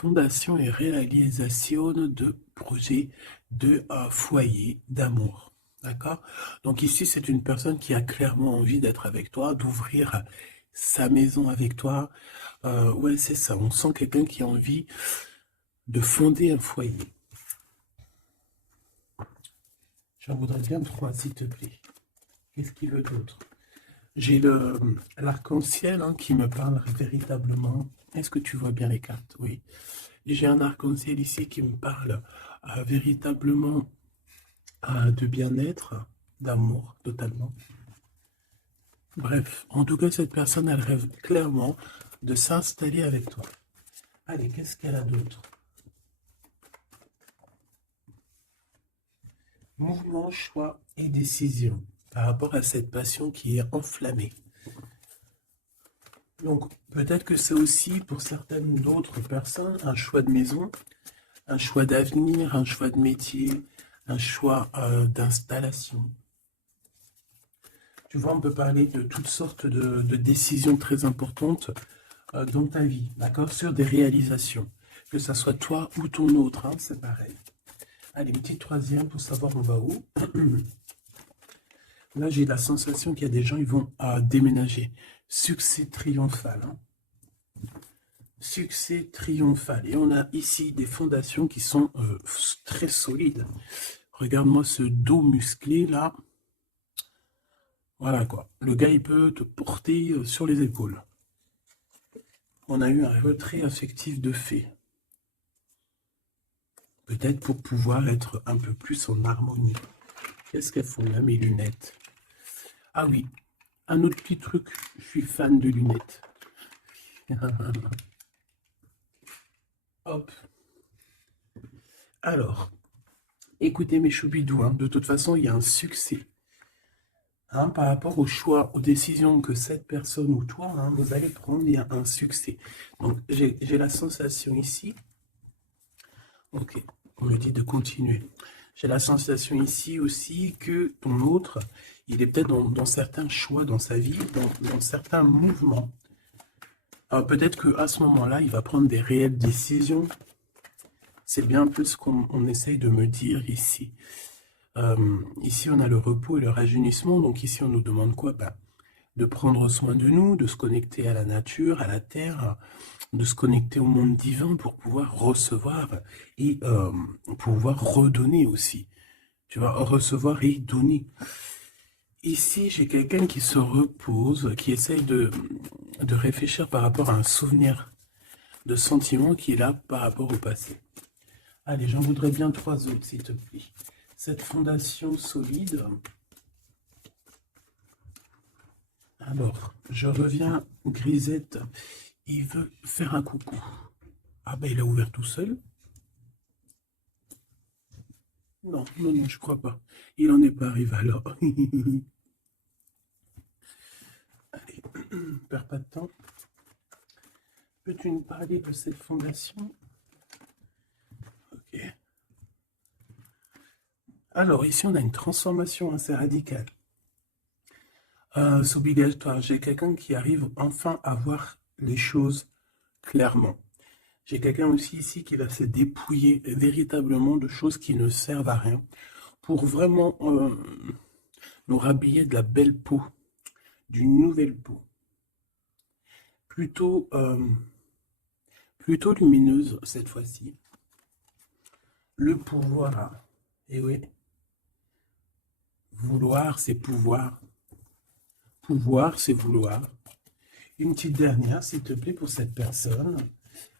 Fondation et réalisation de projets de foyer d'amour. D'accord? Donc ici, c'est une personne qui a clairement envie d'être avec toi, d'ouvrir sa maison avec toi. Ouais, c'est ça. On sent quelqu'un qui a envie de fonder un foyer. J'en voudrais bien trois, s'il te plaît. Qu'est-ce qu'il veut d'autre? J'ai l'arc-en-ciel qui me parle véritablement. Est-ce que tu vois bien les cartes? Oui. J'ai un arc-en-ciel ici qui me parle véritablement de bien-être, d'amour, totalement. Bref, en tout cas, cette personne, elle rêve clairement de s'installer avec toi. Allez, qu'est-ce qu'elle a d'autre? Mouvement, choix et décision par rapport à cette passion qui est enflammée. Donc, peut-être que c'est aussi pour certaines d'autres personnes un choix de maison, un choix d'avenir, un choix de métier, un choix d'installation. Tu vois, on peut parler de toutes sortes de décisions très importantes dans ta vie, d'accord, sur des réalisations, que ça soit toi ou ton autre, c'est pareil. Allez, une petite troisième pour savoir on va où. Là, j'ai la sensation qu'il y a des gens, ils vont déménager. Succès triomphal. Succès triomphal. Et on a ici des fondations qui sont très solides. Regarde-moi ce dos musclé là. Voilà quoi. Le gars, il peut te porter sur les épaules. On a eu un retrait affectif de fait. Peut-être pour pouvoir être un peu plus en harmonie. Qu'est-ce qu'elles font là, mes lunettes? Ah oui, un autre petit truc. Je suis fan de lunettes. Hop. Alors, écoutez mes choubidous, de toute façon, il y a un succès. Par rapport au choix, aux décisions que cette personne ou toi, vous allez prendre, il y a un succès. Donc, j'ai la sensation ici. Ok, on me dit de continuer. J'ai la sensation ici aussi que ton autre, il est peut-être dans certains choix dans sa vie, dans certains mouvements. Peut-être qu'à ce moment-là, il va prendre des réelles décisions. C'est bien un peu ce qu'on essaye de me dire ici. Ici, on a le repos et le rajeunissement. Donc ici, on nous demande quoi? De prendre soin de nous, de se connecter à la nature, à la terre, de se connecter au monde divin pour pouvoir recevoir et pouvoir redonner aussi. Tu vas recevoir et donner. Ici, j'ai quelqu'un qui se repose, qui essaye de réfléchir par rapport à un souvenir de sentiment qui est là par rapport au passé. Allez, j'en voudrais bien trois autres, s'il te plaît. Cette fondation solide. Alors, je reviens, Grisette. Il veut faire un coucou. Ah ben, il a ouvert tout seul. Non, non, non, je crois pas. Il n'en est pas arrivé alors. Allez, perds pas de temps. Peux-tu nous parler de cette fondation? Ok. Alors, ici, on a une transformation assez radicale. C'est obligatoire. J'ai quelqu'un qui arrive enfin à voir les choses clairement. J'ai quelqu'un aussi ici qui va se dépouiller véritablement de choses qui ne servent à rien pour vraiment nous rhabiller de la belle peau, d'une nouvelle peau. Plutôt, plutôt lumineuse cette fois-ci. Le pouvoir, et oui, vouloir c'est pouvoir. Pouvoir c'est vouloir. Une petite dernière, s'il te plaît, pour cette personne,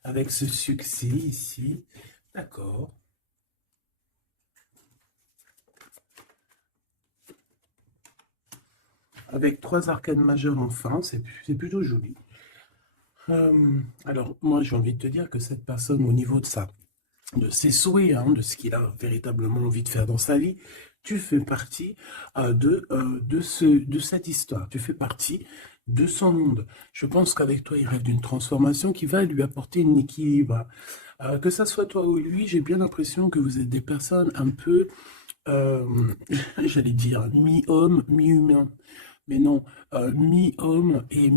avec ce succès ici. D'accord. Avec trois arcanes majeures enfin, c'est plutôt joli. Alors, moi, j'ai envie de te dire que cette personne, au niveau de ses souhaits, de ce qu'il a véritablement envie de faire dans sa vie, tu fais partie de cette histoire. Tu fais partie de son monde. Je pense qu'avec toi, il rêve d'une transformation qui va lui apporter un équilibre. Que ça soit toi ou lui, j'ai bien l'impression que vous êtes des personnes un peu, j'allais dire, mi-homme, mi-humain. Mais non, mi-homme et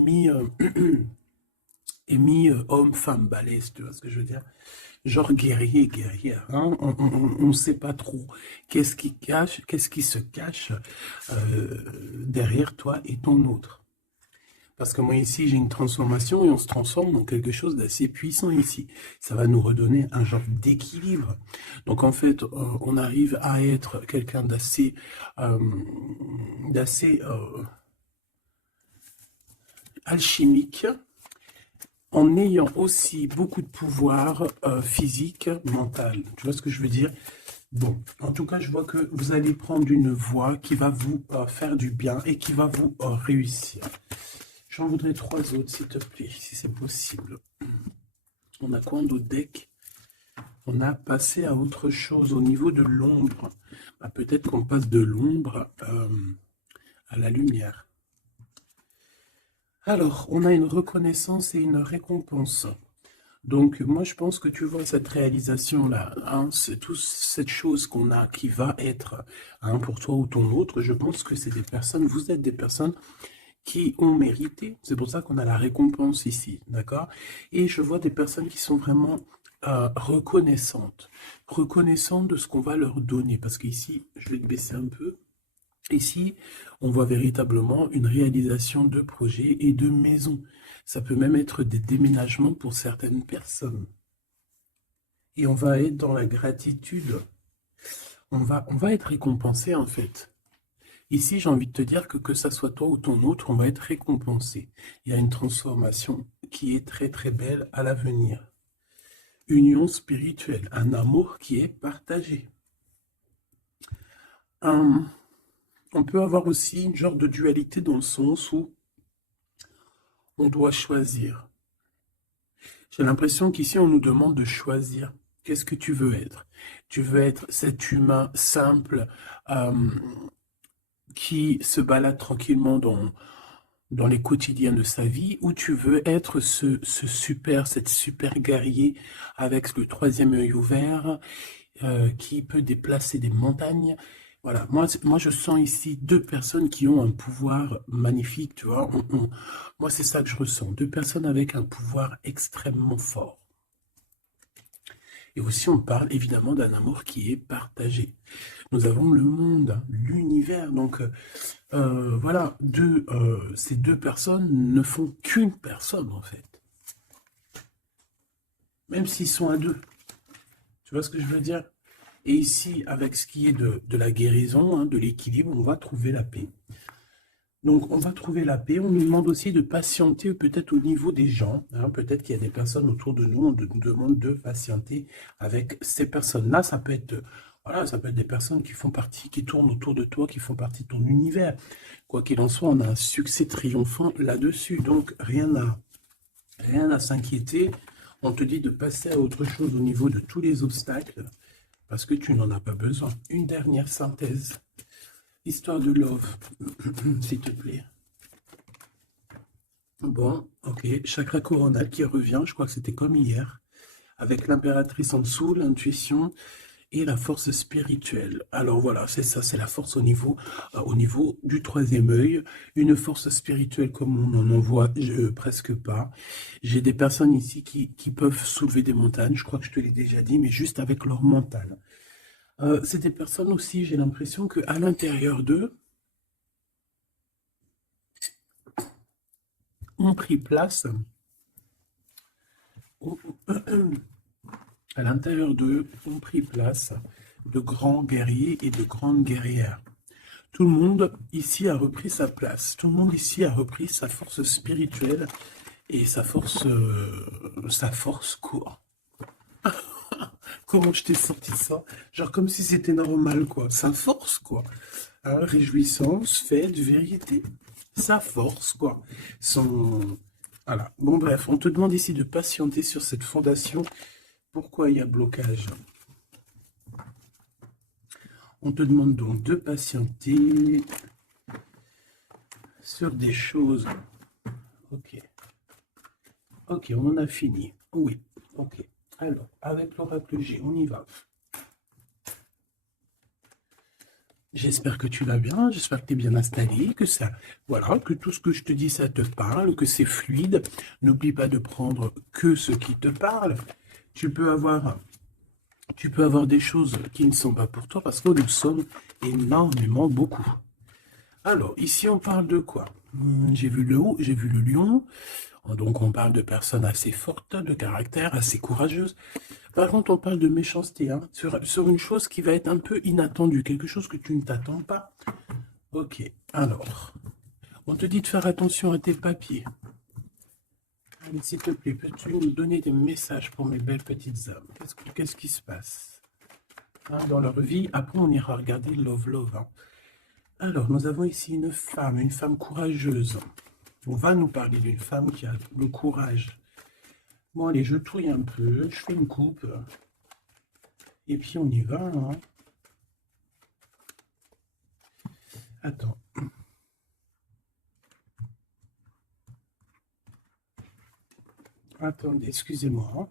et mis homme, femme, balèze, tu vois ce que je veux dire? Genre guerrier, guerrière, hein? On ne sait pas trop qu'est-ce qui cache, qu'est-ce qui se cache derrière toi et ton autre. Parce que moi ici, j'ai une transformation et on se transforme dans quelque chose d'assez puissant ici. Ça va nous redonner un genre d'équilibre. Donc en fait, on arrive à être quelqu'un euh, d'assez alchimique, en ayant aussi beaucoup de pouvoir physique, mental. Tu vois ce que je veux dire? Bon, en tout cas, je vois que vous allez prendre une voie qui va vous faire du bien et qui va vous réussir. J'en voudrais 3 autres, s'il te plaît, si c'est possible. On a quoi en d'autres deck? On a passé à autre chose au niveau de l'ombre. Bah, peut-être qu'on passe de l'ombre à la lumière. Alors, on a une reconnaissance et une récompense. Donc, moi, je pense que tu vois cette réalisation-là, hein, c'est toute cette chose qu'on a qui va être pour toi ou ton autre. Je pense que c'est des personnes, vous êtes des personnes qui ont mérité. C'est pour ça qu'on a la récompense ici, d'accord? Et je vois des personnes qui sont vraiment reconnaissantes de ce qu'on va leur donner. Parce qu'ici, je vais te baisser un peu. Ici, on voit véritablement une réalisation de projets et de maisons. Ça peut même être des déménagements pour certaines personnes. Et on va être dans la gratitude. On va être récompensé en fait. Ici, j'ai envie de te dire que ça soit toi ou ton autre, on va être récompensé. Il y a une transformation qui est très très belle à l'avenir. Union spirituelle, un amour qui est partagé. On peut avoir aussi une genre de dualité dans le sens où on doit choisir. J'ai l'impression qu'ici, on nous demande de choisir. Qu'est-ce que tu veux être? Tu veux être cet humain simple qui se balade tranquillement dans les quotidiens de sa vie, ou tu veux être cette super guerrier avec le troisième œil ouvert, qui peut déplacer des montagnes. Voilà, moi je sens ici 2 personnes qui ont un pouvoir magnifique, tu vois. Moi c'est ça que je ressens, 2 personnes avec un pouvoir extrêmement fort. Et aussi on parle évidemment d'un amour qui est partagé. Nous avons le monde, l'univers, donc voilà, ces 2 personnes ne font qu'une personne en fait. Même s'ils sont à 2. Tu vois ce que je veux dire? Et ici, avec ce qui est de la guérison, hein, de l'équilibre, on va trouver la paix. Donc, on va trouver la paix. On nous demande aussi de patienter peut-être au niveau des gens. Hein, peut-être qu'il y a des personnes autour de nous, on nous demande de patienter avec ces personnes-là. Ça peut être, voilà, ça peut être des personnes qui font partie, qui tournent autour de toi, qui font partie de ton univers. Quoi qu'il en soit, on a un succès triomphant là-dessus. Donc, rien à s'inquiéter. On te dit de passer à autre chose au niveau de tous les obstacles, parce que tu n'en as pas besoin. Une dernière synthèse. Histoire de love, s'il te plaît. Bon, ok. Chakra coronal qui revient, je crois que c'était comme hier, avec l'impératrice en dessous, l'intuition et la force spirituelle. Alors voilà, c'est ça, c'est la force au niveau du troisième œil. Une force spirituelle comme on n'en voit presque pas. J'ai des personnes ici qui peuvent soulever des montagnes, je crois que je te l'ai déjà dit, mais juste avec leur mental. C'est des personnes aussi, j'ai l'impression qu'à l'intérieur d'eux, ont pris place, à l'intérieur d'eux, ont pris place de grands guerriers et de grandes guerrières. Tout le monde ici a repris sa place. Tout le monde ici a repris sa force spirituelle et sa force quoi? Comment je t'ai sorti ça? Genre comme si c'était normal, quoi. Sa force, quoi. Hein, réjouissance, fête, vérité. Sa force, quoi. Son... Voilà. Bon, bref, on te demande ici de patienter sur cette fondation. Pourquoi il y a blocage? On te demande donc de patienter sur des choses. Ok. Ok, on en a fini. Oui. Ok. Alors, avec l'oracle G, on y va. J'espère que tu vas bien, j'espère que tu es bien installé, que ça, voilà, que tout ce que je te dis, ça te parle, que c'est fluide. N'oublie pas de prendre que ce qui te parle. Tu peux avoir, tu peux avoir des choses qui ne sont pas pour toi parce que nous sommes énormément beaucoup. Alors, ici, on parle de quoi? J'ai vu le haut, j'ai vu le lion. Donc, on parle de personnes assez fortes, de caractère, assez courageuses. Par contre, on parle de méchanceté, hein, sur une chose qui va être un peu inattendue, quelque chose que tu ne t'attends pas. Ok, alors, on te dit de faire attention à tes papiers. Allez, s'il te plaît, peux-tu nous donner des messages pour mes belles petites âmes? Qu'est-ce qui se passe hein, dans leur vie? Après, on ira regarder Love Love. Hein. Alors, nous avons ici une femme courageuse. On va nous parler d'une femme qui a le courage. Bon, allez, je touille un peu, je fais une coupe. Et puis, on y va. Hein. Attends. Attendez, excusez-moi.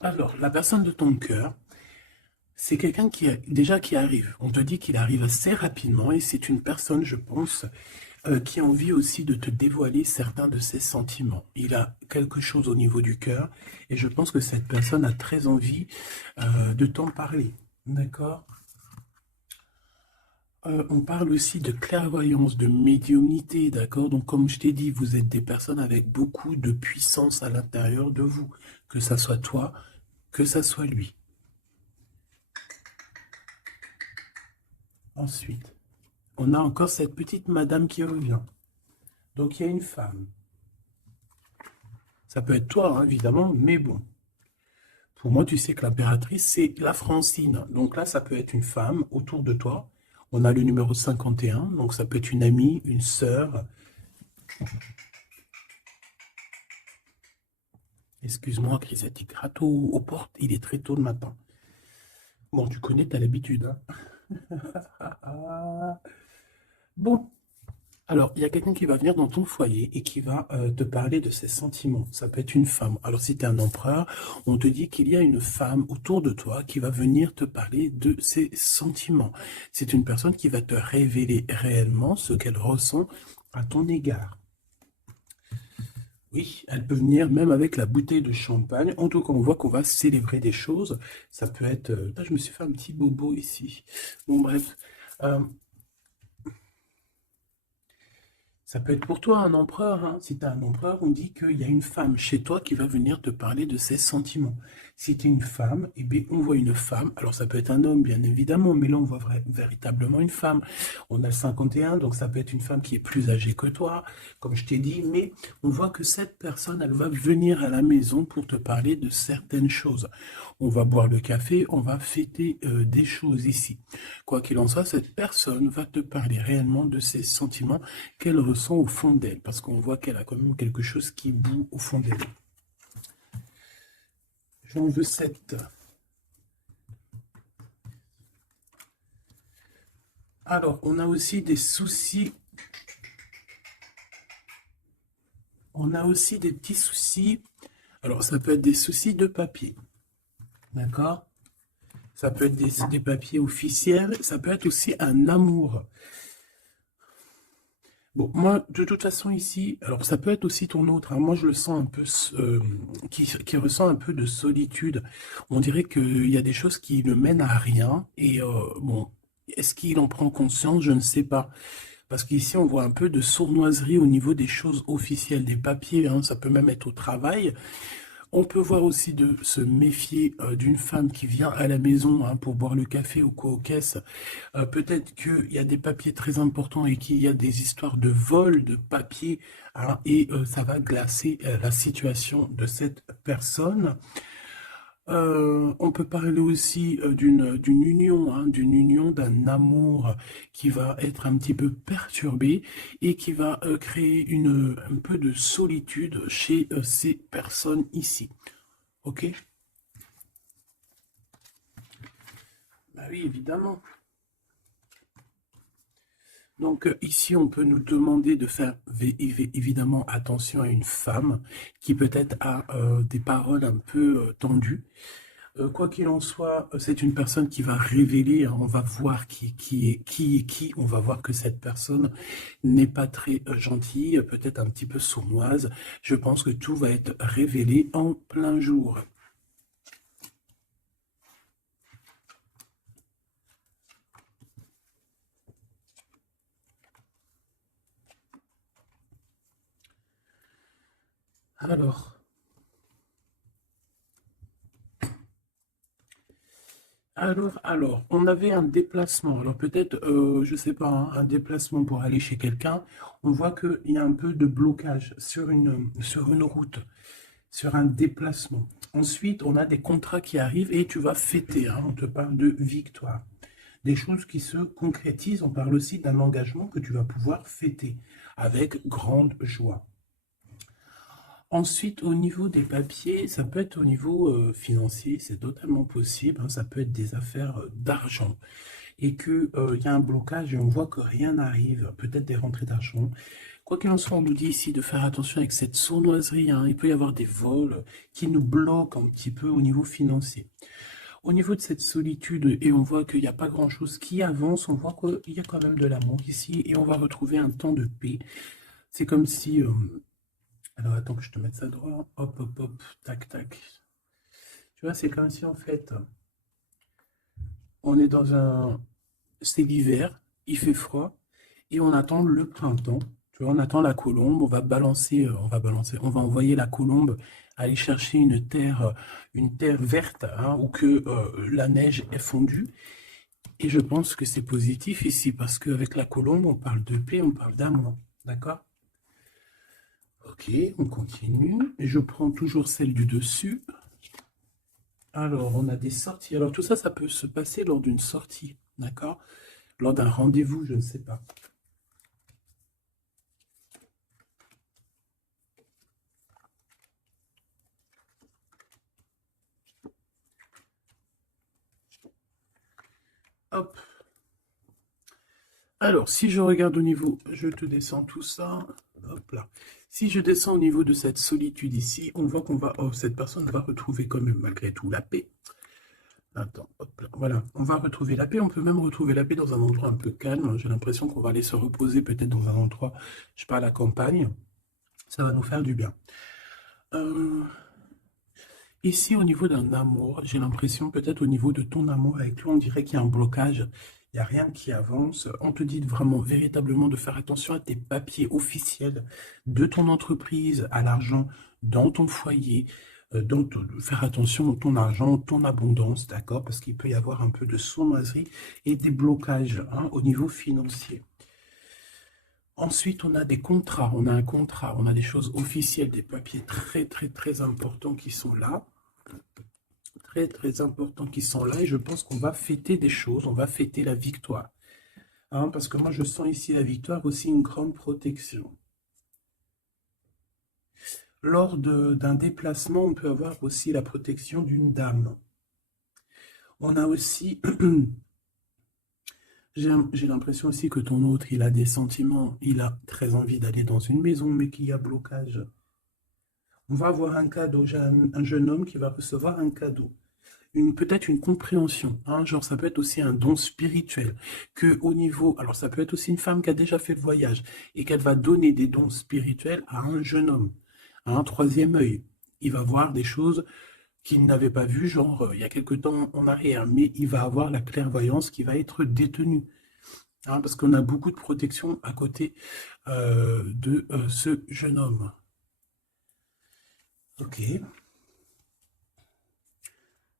Alors, la personne de ton cœur, c'est quelqu'un qui arrive. On te dit qu'il arrive assez rapidement et c'est une personne, je pense, qui a envie aussi de te dévoiler certains de ses sentiments. Il a quelque chose au niveau du cœur et je pense que cette personne a très envie de t'en parler. D'accord? On parle aussi de clairvoyance, de médiumnité, d'accord? Donc, comme je t'ai dit, vous êtes des personnes avec beaucoup de puissance à l'intérieur de vous, que ça soit toi, que ça soit lui. Ensuite, on a encore cette petite madame qui revient. Donc, il y a une femme. Ça peut être toi, hein, évidemment, mais bon. Pour moi, tu sais que l'impératrice, c'est la Francine. Donc là, ça peut être une femme autour de toi. On a le numéro 51, donc ça peut être une amie, une sœur. Excuse-moi, Crisette, il gratte aux portes, il est très tôt le matin. Bon, tu connais, t'as l'habitude. Hein. Bon, alors, il y a quelqu'un qui va venir dans ton foyer et qui va te parler de ses sentiments. Ça peut être une femme. Alors, si tu es un empereur, on te dit qu'il y a une femme autour de toi qui va venir te parler de ses sentiments. C'est une personne qui va te révéler réellement ce qu'elle ressent à ton égard. Oui, elle peut venir même avec la bouteille de champagne. En tout cas, on voit qu'on va célébrer des choses. Ça peut être... Là, je me suis fait un petit bobo ici. Bon, bref. Ça peut être pour toi un empereur. Hein. Si tu es un empereur, on dit qu'il y a une femme chez toi qui va venir te parler de ses sentiments. Si tu es une femme, eh bien, on voit une femme. Alors ça peut être un homme, bien évidemment, mais là on voit véritablement une femme. On a le 51, donc ça peut être une femme qui est plus âgée que toi, comme je t'ai dit, mais on voit que cette personne, elle va venir à la maison pour te parler de certaines choses. On va boire le café, on va fêter des choses ici. Quoi qu'il en soit, cette personne va te parler réellement de ses sentiments qu'elle ressent au fond d'elle, parce qu'on voit qu'elle a quand même quelque chose qui bout au fond d'elle. J'en veux 7. Alors, on a aussi des soucis. On a aussi des petits soucis. Alors, ça peut être des soucis de papier. D'accord? Ça peut être des papiers officiels. Ça peut être aussi un amour. Bon, moi, de toute façon, ici, alors ça peut être aussi ton autre. Hein, moi, je le sens un peu, qui ressent un peu de solitude. On dirait qu'il y a des choses qui ne mènent à rien. Et bon, est-ce qu'il en prend conscience? Je ne sais pas. Parce qu'ici, on voit un peu de sournoiserie au niveau des choses officielles, des papiers. Hein, ça peut même être au travail. On peut voir aussi de se méfier d'une femme qui vient à la maison hein, pour boire le café ou quoi aux caisses. Peut-être qu'il y a des papiers très importants et qu'il y a des histoires de vol de papiers hein, et ça va glacer la situation de cette personne. On peut parler aussi d'une union, hein, d'un amour qui va être un petit peu perturbé et qui va créer un peu de solitude chez ces personnes ici. Ok? Bah oui, évidemment. Donc ici, on peut nous demander de faire évidemment attention à une femme qui peut-être a des paroles un peu tendues. Quoi qu'il en soit, c'est une personne qui va révéler, hein, on va voir qui, on va voir que cette personne n'est pas très gentille, peut-être un petit peu sournoise. Je pense que tout va être révélé en plein jour. Alors, on avait un déplacement. Alors peut-être, je sais pas, hein, un déplacement pour aller chez quelqu'un. On voit qu'il y a un peu de blocage sur une route, sur un déplacement. Ensuite, on a des contrats qui arrivent et tu vas fêter, hein. On te parle de victoire. Des choses qui se concrétisent. On parle aussi d'un engagement que tu vas pouvoir fêter avec grande joie. Ensuite, au niveau des papiers, ça peut être au niveau financier, c'est totalement possible, hein. Ça peut être des affaires d'argent et qu'il y a un blocage et on voit que rien n'arrive, peut-être des rentrées d'argent. Quoi qu'il en soit, on nous dit ici de faire attention avec cette sournoiserie, hein. Il peut y avoir des vols qui nous bloquent un petit peu au niveau financier. Au niveau de cette solitude, et on voit qu'il n'y a pas grand-chose qui avance, on voit qu'il y a quand même de l'amour ici et on va retrouver un temps de paix. C'est comme si... alors attends que je te mette ça droit. Hop, hop, hop, tac, tac. Tu vois, c'est comme si en fait, on est dans un... C'est l'hiver, il fait froid, et on attend le printemps. Tu vois, on attend la colombe, on va envoyer la colombe aller chercher une terre verte, hein, où que la neige est fondue. Et je pense que c'est positif ici, parce qu'avec la colombe, on parle de paix, on parle d'amour. D'accord? Ok, on continue. Et je prends toujours celle du dessus. Alors, on a des sorties. Alors, tout ça, ça peut se passer lors d'une sortie. D'accord? Lors d'un rendez-vous, je ne sais pas. Hop. Alors, si je regarde au niveau, je te descends tout ça. Hop là. Si je descends au niveau de cette solitude ici, on voit cette personne va retrouver quand même malgré tout la paix. Attends, hop là. Voilà, on va retrouver la paix. On peut même retrouver la paix dans un endroit un peu calme. J'ai l'impression qu'on va aller se reposer peut-être dans un endroit, je sais pas, à la campagne. Ça va nous faire du bien. Euh, Ici, au niveau d'un amour, j'ai l'impression peut-être au niveau de ton amour avec lui, on dirait qu'il y a un blocage, il n'y a rien qui avance. On te dit vraiment, véritablement, de faire attention à tes papiers officiels de ton entreprise, à l'argent dans ton foyer, de faire attention à ton argent, ton abondance, d'accord? Parce qu'il peut y avoir un peu de sournoiserie et des blocages, hein, au niveau financier. Ensuite, on a des contrats, on a un contrat, on a des choses officielles, des papiers très, très, très importants qui sont là, très très importants qui sont là et je pense qu'on va fêter des choses, on va fêter la victoire. Hein, parce que moi je sens ici la victoire aussi une grande protection. Lors d'un déplacement, on peut avoir aussi la protection d'une dame. On a aussi, j'ai l'impression aussi que ton autre, il a des sentiments, il a très envie d'aller dans une maison, mais qu'il y a blocage. On va avoir un cadeau, j'ai un jeune homme qui va recevoir un cadeau. Peut-être une compréhension, hein, genre ça peut être aussi un don spirituel, que au niveau, alors ça peut être aussi une femme qui a déjà fait le voyage et qu'elle va donner des dons spirituels à un jeune homme, à un troisième œil. Il va voir des choses qu'il n'avait pas vues, genre il y a quelque temps en arrière, mais il va avoir la clairvoyance qui va être détenue, hein, parce qu'on a beaucoup de protection à côté de ce jeune homme. Ok.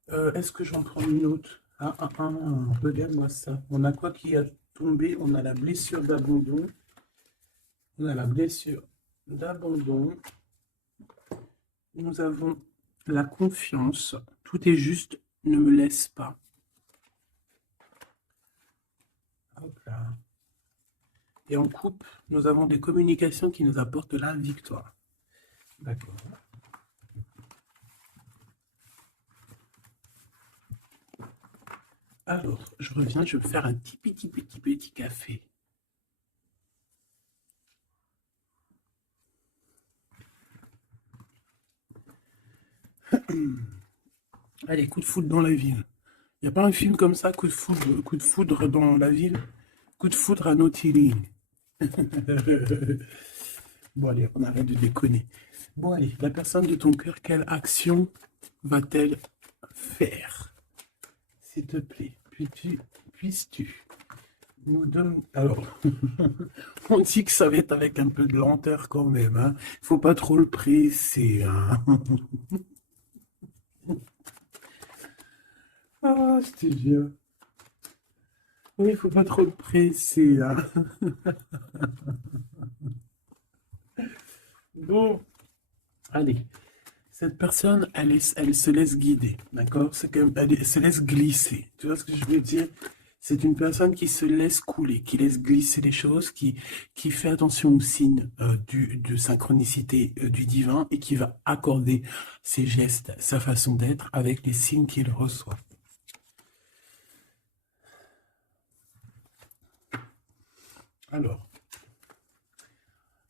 Est-ce que j'en prends une autre? Regarde-moi ça. On a quoi qui a tombé? On a la blessure d'abandon. On a la blessure d'abandon. Nous avons la confiance, tout est juste, ne me laisse pas. Hop là. Et en couple, nous avons des communications qui nous apportent la victoire. D'accord. Alors, je reviens, je vais me faire un petit café. Allez, coup de foudre dans la ville. Il n'y a pas un film comme ça, coup de foudre dans la ville, coup de foudre à Nautilus. Bon, allez, on arrête de déconner. Bon, allez, la personne de ton cœur, quelle action va-t-elle faire? S'il te plaît, puisses-tu nous donner... Alors, on dit que ça va être avec un peu de lenteur quand même, hein. Faut pas trop le presser, hein. Ah, je te jure. Oui, il faut pas trop le presser, hein. Bon, allez. Cette personne, elle se laisse guider, d'accord? C'est qu'elle elle se laisse glisser. Tu vois ce que je veux dire? C'est une personne qui se laisse couler, qui laisse glisser les choses, qui fait attention aux signes de synchronicité du divin et qui va accorder ses gestes, sa façon d'être avec les signes qu'il reçoit. Alors,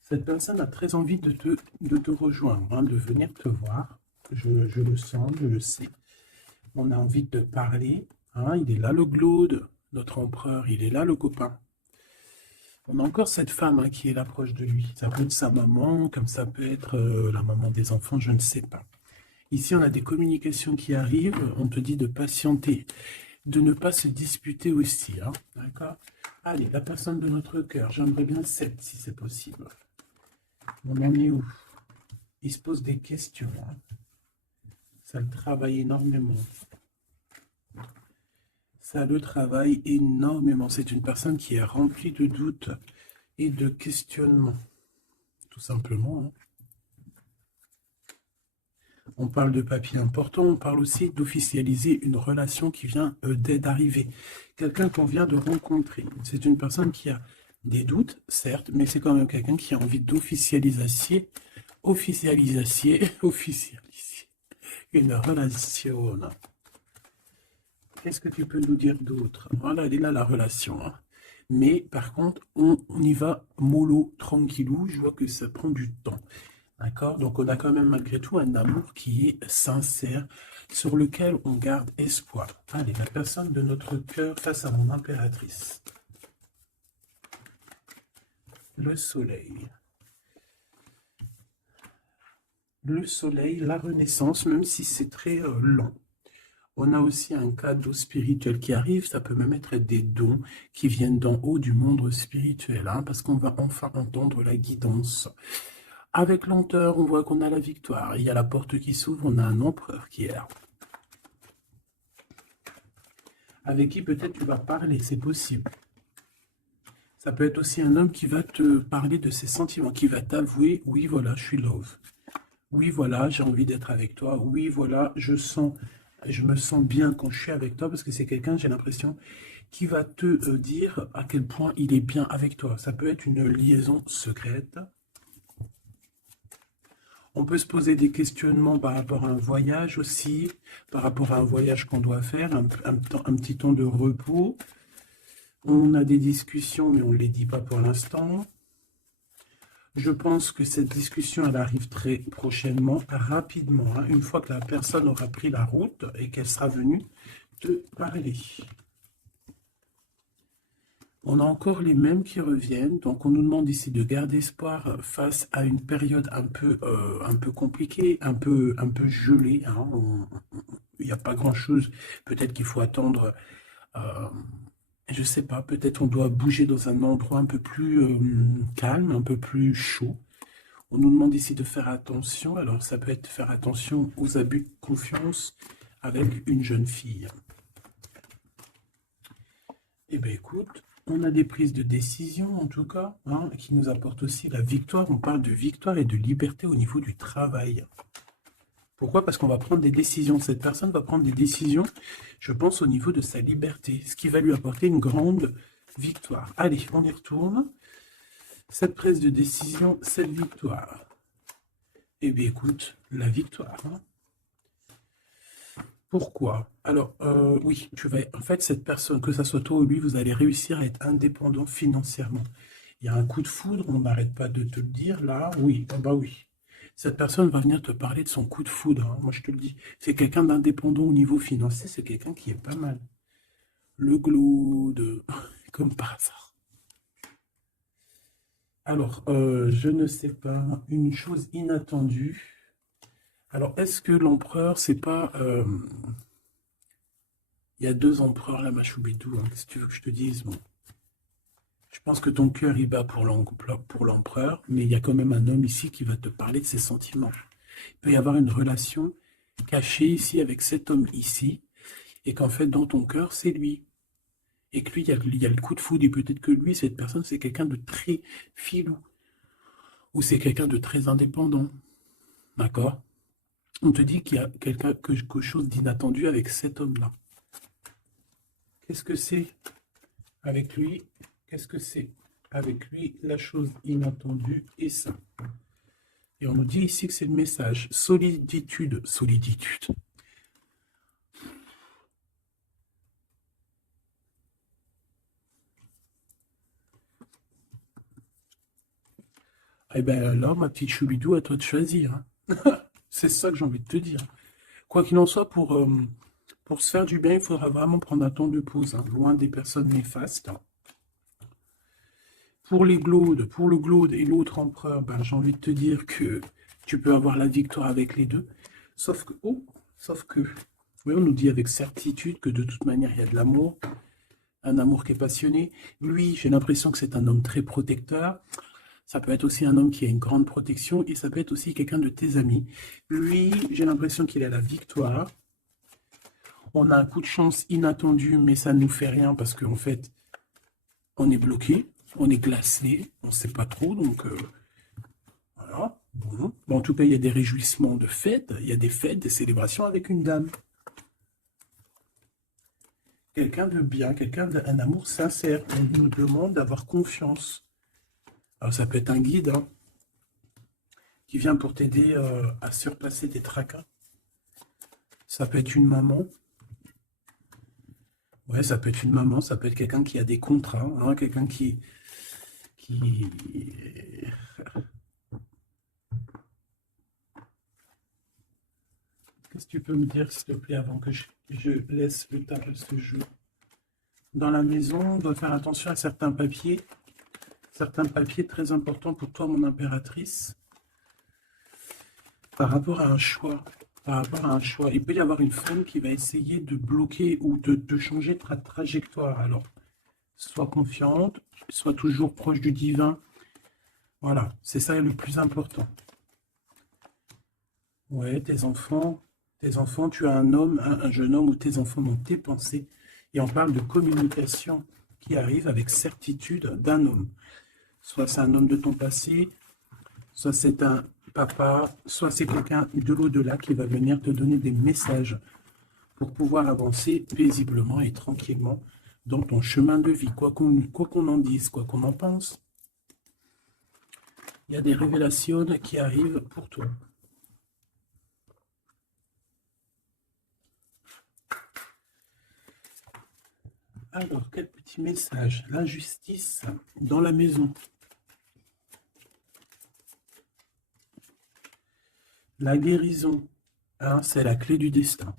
cette personne a très envie de te rejoindre, hein, de venir te voir. Je le sens, je le sais. On a envie de te parler. Hein, il est là le Glaude, notre empereur, il est là le copain. On a encore cette femme hein, qui est là proche de lui. Ça peut être sa maman, comme ça peut être la maman des enfants, je ne sais pas. Ici, on a des communications qui arrivent. On te dit de patienter, de ne pas se disputer aussi. Hein, d'accord? Allez, la personne de notre cœur, j'aimerais bien 7 si c'est possible. On en est où? Il se pose des questions. Hein. Ça le travaille énormément. Ça le travaille énormément. C'est une personne qui est remplie de doutes et de questionnements. Tout simplement. Hein. On parle de papier important, on parle aussi d'officialiser une relation qui vient d'arriver. Quelqu'un qu'on vient de rencontrer. C'est une personne qui a des doutes, certes, mais c'est quand même quelqu'un qui a envie d'officialiser une relation. Qu'est-ce que tu peux nous dire d'autre? Voilà, elle est là la relation. Hein. Mais par contre, on y va mollo, tranquillou. Je vois que ça prend du temps. D'accord? Donc on a quand même malgré tout un amour qui est sincère, sur lequel on garde espoir. Allez, la personne de notre cœur face à mon impératrice. Le soleil. Le soleil, la renaissance, même si c'est très lent. On a aussi un cadeau spirituel qui arrive, ça peut même être des dons qui viennent d'en haut du monde spirituel, hein, parce qu'on va enfin entendre la guidance. Avec lenteur, on voit qu'on a la victoire. Il y a la porte qui s'ouvre, on a un empereur qui est là. Avec qui peut-être tu vas parler, c'est possible. Ça peut être aussi un homme qui va te parler de ses sentiments, qui va t'avouer, oui voilà, je suis love. Oui voilà, j'ai envie d'être avec toi. Oui voilà, je me sens bien quand je suis avec toi, parce que c'est quelqu'un, j'ai l'impression, qui va te dire à quel point il est bien avec toi. Ça peut être une liaison secrète. On peut se poser des questionnements par rapport à un voyage aussi, par rapport à un voyage qu'on doit faire, un petit temps de repos. On a des discussions, mais on ne les dit pas pour l'instant. Je pense que cette discussion, elle arrive très prochainement, rapidement, hein, une fois que la personne aura pris la route et qu'elle sera venue te parler. On a encore les mêmes qui reviennent, donc on nous demande ici de garder espoir face à une période un peu compliquée, un peu gelée. Hein. Il n'y a pas grand-chose. Peut-être qu'il faut attendre, je ne sais pas, peut-être on doit bouger dans un endroit un peu plus calme, un peu plus chaud. On nous demande ici de faire attention. Alors ça peut être faire attention aux abus de confiance avec une jeune fille. Eh bien écoute, on a des prises de décision en tout cas, hein, qui nous apportent aussi la victoire. On parle de victoire et de liberté au niveau du travail. Pourquoi? Parce qu'on va prendre des décisions. Cette personne va prendre des décisions, je pense, au niveau de sa liberté, ce qui va lui apporter une grande victoire. Allez, on y retourne. Cette prise de décision, cette victoire. Eh bien, écoute, la victoire. Hein. Pourquoi? Alors, oui, en fait, cette personne, que ça soit toi ou lui, vous allez réussir à être indépendant financièrement. Il y a un coup de foudre, on n'arrête pas de te le dire, là, oui, ah bah oui. Cette personne va venir te parler de son coup de foudre, hein. Moi je te le dis. C'est quelqu'un d'indépendant au niveau financier, c'est quelqu'un qui est pas mal. Le glaude, comme par hasard. Alors, je ne sais pas, une chose inattendue. Alors, est-ce que l'empereur, c'est pas... il y a deux empereurs là, Machoubidou, hein, qu'est-ce que tu veux que je te dise? Bon. Je pense que ton cœur y bat pour l'empereur, mais il y a quand même un homme ici qui va te parler de ses sentiments. Il peut y avoir une relation cachée ici avec cet homme ici, et qu'en fait, dans ton cœur, c'est lui. Et que lui, il y a le coup de foudre, et peut-être que lui, cette personne, c'est quelqu'un de très filou, ou c'est quelqu'un de très indépendant. D'accord? On te dit qu'il y a quelque chose d'inattendu avec cet homme-là. Qu'est-ce que c'est avec lui? Qu'est-ce que c'est avec lui? La chose inattendue et ça. Et on nous dit ici que c'est le message. Soliditude. Soliditude. Eh bien là, ma petite choubidou, à toi de choisir. Hein. C'est ça que j'ai envie de te dire. Quoi qu'il en soit, pour se faire du bien, il faudra vraiment prendre un temps de pause, hein, loin des personnes néfastes. Pour le glaude et l'autre empereur, ben, j'ai envie de te dire que tu peux avoir la victoire avec les deux. Sauf que, oui, on nous dit avec certitude que de toute manière, il y a de l'amour, un amour qui est passionné. Lui, j'ai l'impression que c'est un homme très protecteur. Ça peut être aussi un homme qui a une grande protection et ça peut être aussi quelqu'un de tes amis. Lui, j'ai l'impression qu'il a la victoire. On a un coup de chance inattendu, mais ça ne nous fait rien parce qu'en fait, on est bloqué, on est glacé, on ne sait pas trop, donc voilà. Bon. Bon, en tout cas, il y a des réjouissements de fêtes, il y a des fêtes, des célébrations avec une dame. Quelqu'un de bien, quelqu'un d'un amour sincère. On nous demande d'avoir confiance. Alors, ça peut être un guide hein, qui vient pour t'aider à surpasser tes tracas. Ça peut être une maman. Ouais, ça peut être une maman, ça peut être quelqu'un qui a des contrats, hein, quelqu'un qui... Qu'est-ce que tu peux me dire, s'il te plaît, avant que je laisse le tableau se jouer? Dans la maison, on doit faire attention à certains papiers très importants pour toi, mon impératrice, par rapport à un choix. Par rapport à un choix. Il peut y avoir une femme qui va essayer de bloquer ou de changer ta trajectoire. Alors, sois confiante, sois toujours proche du divin. Voilà, c'est ça le plus important. Ouais, tes enfants, tu as un homme, un jeune homme ou tes enfants dans tes pensées. Et on parle de communication qui arrive avec certitude d'un homme. Soit c'est un homme de ton passé, soit c'est un papa, soit c'est quelqu'un de l'au-delà qui va venir te donner des messages pour pouvoir avancer paisiblement et tranquillement dans ton chemin de vie, quoi qu'on en dise, quoi qu'on en pense. Il y a des révélations qui arrivent pour toi. Alors, quel petit message? L'injustice dans la maison. La guérison, hein, c'est la clé du destin.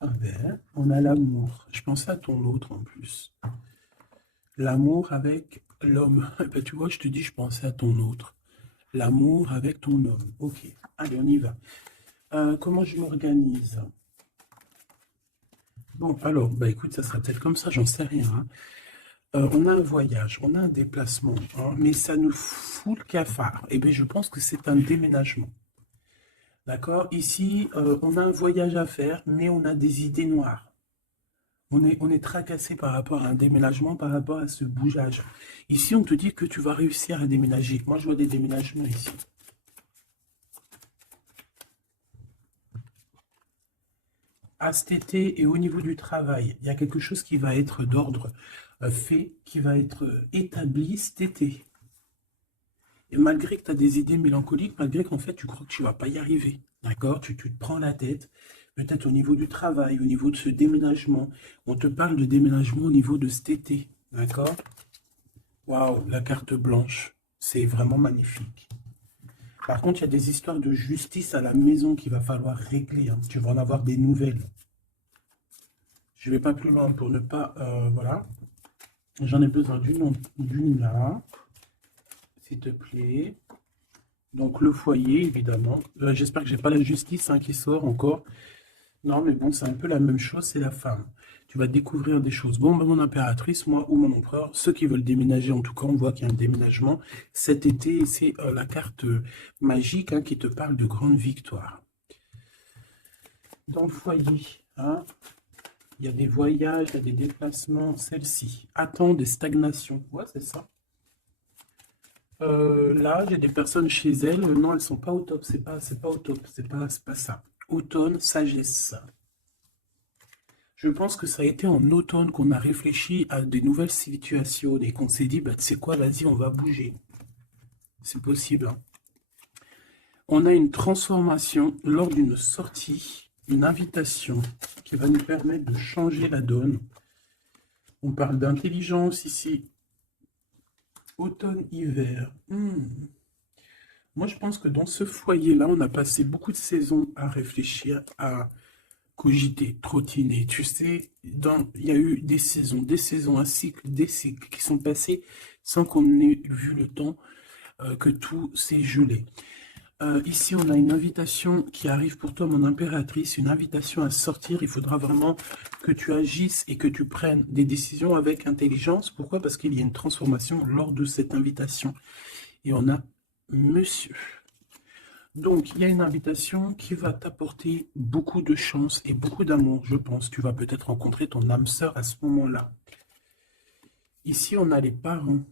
Ah ben, on a l'amour. Je pensais à ton autre en plus. L'amour avec l'homme. Ben, tu vois, je te dis, je pensais à ton autre. L'amour avec ton homme. Ok, allez, on y va. Comment je m'organise? Bon, alors, bah écoute, ça sera peut-être comme ça, j'en sais rien. Hein. On a un voyage, on a un déplacement, hein, mais ça nous fout le cafard. Eh bien, je pense que c'est un déménagement. D'accord? Ici, on a un voyage à faire, mais on a des idées noires. On est tracassé par rapport à un déménagement, par rapport à ce bougeage. Ici, on te dit que tu vas réussir à déménager. Moi, je vois des déménagements ici. à cet été et au niveau du travail, il y a quelque chose qui va être d'ordre fait, qui va être établi cet été. Et malgré que tu as des idées mélancoliques, malgré qu'en fait tu crois que tu vas pas y arriver, d'accord? Tu te prends la tête, peut-être au niveau du travail, au niveau de ce déménagement. On te parle de déménagement au niveau de cet été, d'accord? Waouh, la carte blanche, c'est vraiment magnifique. Par contre, il y a des histoires de justice à la maison qu'il va falloir régler, hein. Tu vas en avoir des nouvelles. Je ne vais pas plus loin pour ne pas... voilà. J'en ai besoin d'une là, s'il te plaît. Donc le foyer, évidemment. J'espère que j'ai pas la justice hein, qui sort encore. Non, mais bon, c'est un peu la même chose, c'est la femme. Tu vas découvrir des choses. Bon, ben, mon impératrice, moi ou mon empereur, ceux qui veulent déménager, en tout cas, on voit qu'il y a un déménagement cet été. Et c'est la carte magique hein, qui te parle de grande victoire. Dans le foyer, hein, il y a des voyages, il y a des déplacements. Celle-ci, attend des stagnations. Ouais, c'est ça. Là, j'ai des personnes chez elles. Non, elles sont pas au top. C'est pas au top. C'est pas ça. Automne, sagesse. Je pense que ça a été en automne qu'on a réfléchi à des nouvelles situations et qu'on s'est dit, bah, tu sais quoi, vas-y, on va bouger. C'est possible, hein. On a une transformation lors d'une sortie, une invitation qui va nous permettre de changer la donne. On parle d'intelligence ici. Automne-hiver. Moi, je pense que dans ce foyer-là, on a passé beaucoup de saisons à réfléchir, à cogiter, trottiner. Tu sais, il y a eu des saisons, un cycle, des cycles qui sont passés sans qu'on ait vu le temps que tout s'est gelé. Ici, on a une invitation qui arrive pour toi, mon impératrice, une invitation à sortir. Il faudra vraiment que tu agisses et que tu prennes des décisions avec intelligence. Pourquoi? Parce qu'il y a une transformation lors de cette invitation. Et on a monsieur. Donc, il y a une invitation qui va t'apporter beaucoup de chance et beaucoup d'amour, je pense. Tu vas peut-être rencontrer ton âme sœur à ce moment-là. Ici, on a les parents.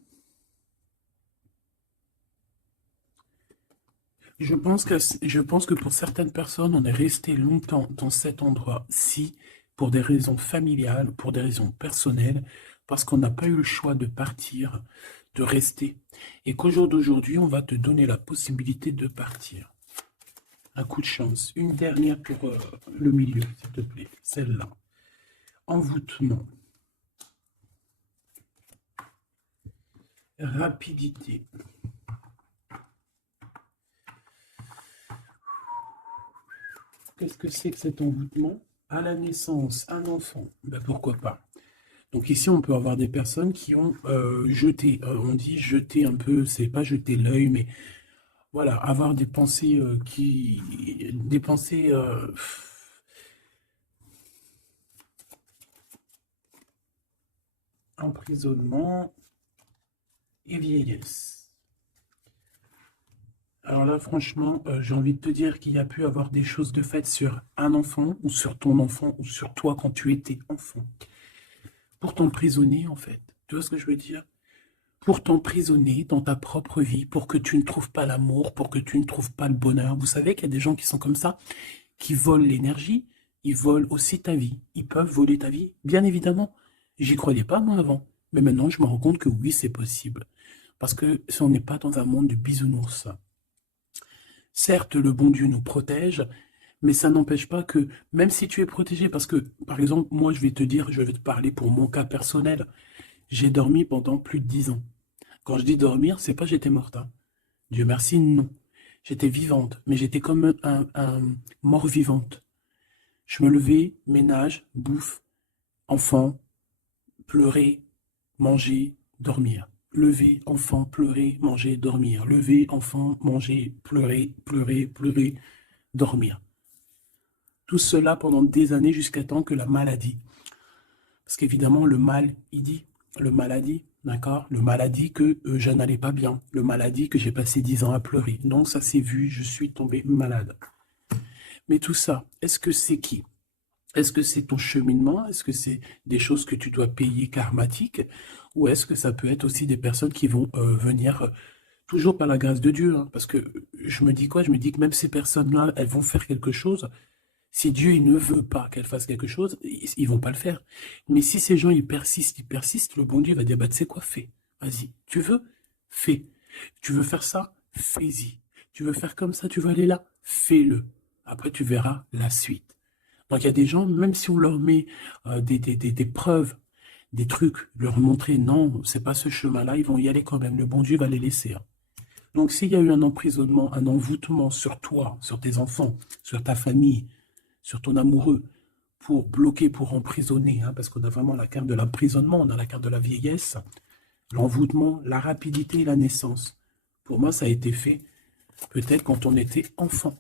Je pense que pour certaines personnes, on est resté longtemps dans cet endroit-ci pour des raisons familiales, pour des raisons personnelles, parce qu'on n'a pas eu le choix de partir, de rester. Et qu'au jour d'aujourd'hui, on va te donner la possibilité de partir. Un coup de chance. Une dernière pour le milieu, s'il te plaît. Celle-là. Envoûtement. Rapidité. Qu'est-ce que c'est que cet envoûtement? À la naissance, un enfant. Ben, pourquoi pas? Donc ici, on peut avoir des personnes qui ont jeté. On dit jeter un peu, c'est pas jeter l'œil, mais voilà, avoir des pensées des pensées emprisonnement et vieillesse. Alors là, franchement, j'ai envie de te dire qu'il y a pu avoir des choses de faites sur un enfant, ou sur ton enfant, ou sur toi quand tu étais enfant. Pour t'emprisonner, en fait. Tu vois ce que je veux dire? Pour t'emprisonner dans ta propre vie, pour que tu ne trouves pas l'amour, pour que tu ne trouves pas le bonheur. Vous savez qu'il y a des gens qui sont comme ça, qui volent l'énergie, ils volent aussi ta vie. Ils peuvent voler ta vie, bien évidemment. J'y croyais pas, moi, avant. Mais maintenant, je me rends compte que oui, c'est possible. Parce que si on n'est pas dans un monde de bisounours. Certes, le bon Dieu nous protège, mais ça n'empêche pas que, même si tu es protégé, parce que, par exemple, moi, je vais te parler pour mon cas personnel. J'ai dormi pendant plus de 10 ans. Quand je dis dormir, c'est pas j'étais morte, hein. Dieu merci, non. J'étais vivante, mais j'étais comme un mort-vivante. Je me levais, ménage, bouffe, enfant, pleurer, manger, dormir. Lever, enfant, pleurer, manger, dormir. Lever, enfant, manger, pleurer, pleurer, pleurer, dormir. Tout cela pendant des années jusqu'à temps que la maladie. Parce qu'évidemment, le mal, il dit, le mal a dit, d'accord? Le mal a dit que je n'allais pas bien. Le mal a dit que j'ai passé 10 ans à pleurer. Donc ça s'est vu, je suis tombé malade. Mais tout ça, est-ce que c'est qui? Est-ce que c'est ton cheminement? Est-ce que c'est des choses que tu dois payer karmatiques? Ou est-ce que ça peut être aussi des personnes qui vont venir toujours par la grâce de Dieu, hein? Parce que je me dis quoi? Je me dis que même ces personnes-là, elles vont faire quelque chose. Si Dieu il ne veut pas qu'elle fasse quelque chose, ils vont pas le faire. Mais si ces gens ils persistent, le bon Dieu va dire, bah tu sais quoi, fais. Vas-y. Tu veux? Fais. Tu veux faire ça? Fais-y. Tu veux faire comme ça? Tu veux aller là? Fais-le. Après, tu verras la suite. Donc, il y a des gens, même si on leur met des preuves, des trucs, leur montrer, non, c'est pas ce chemin-là, ils vont y aller quand même. Le bon Dieu va les laisser. Hein. Donc, s'il y a eu un emprisonnement, un envoûtement sur toi, sur tes enfants, sur ta famille, sur ton amoureux, pour bloquer, pour emprisonner, hein, parce qu'on a vraiment la carte de l'emprisonnement, on a la carte de la vieillesse, l'envoûtement, la rapidité et la naissance. Pour moi, ça a été fait peut-être quand on était enfant.